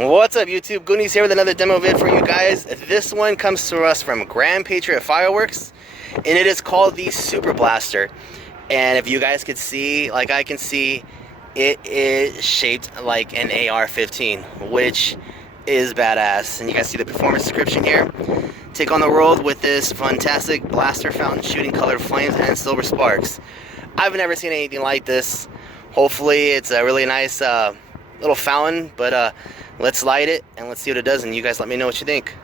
What's up, YouTube? Goonies here with another demo vid for you guys. This one comes to us from Grand Patriot Fireworks, and it is called the Super Blaster. And if you guys could see, like I can see, it is shaped like an AR-15, which is badass. And you guys see the performance description here. Take on the world with this fantastic blaster fountain shooting colored flames and silver sparks. I've never seen anything like this. Hopefully it's a really nice little fountain, but let's light it and let's see what it does, and you guys let me know what you think.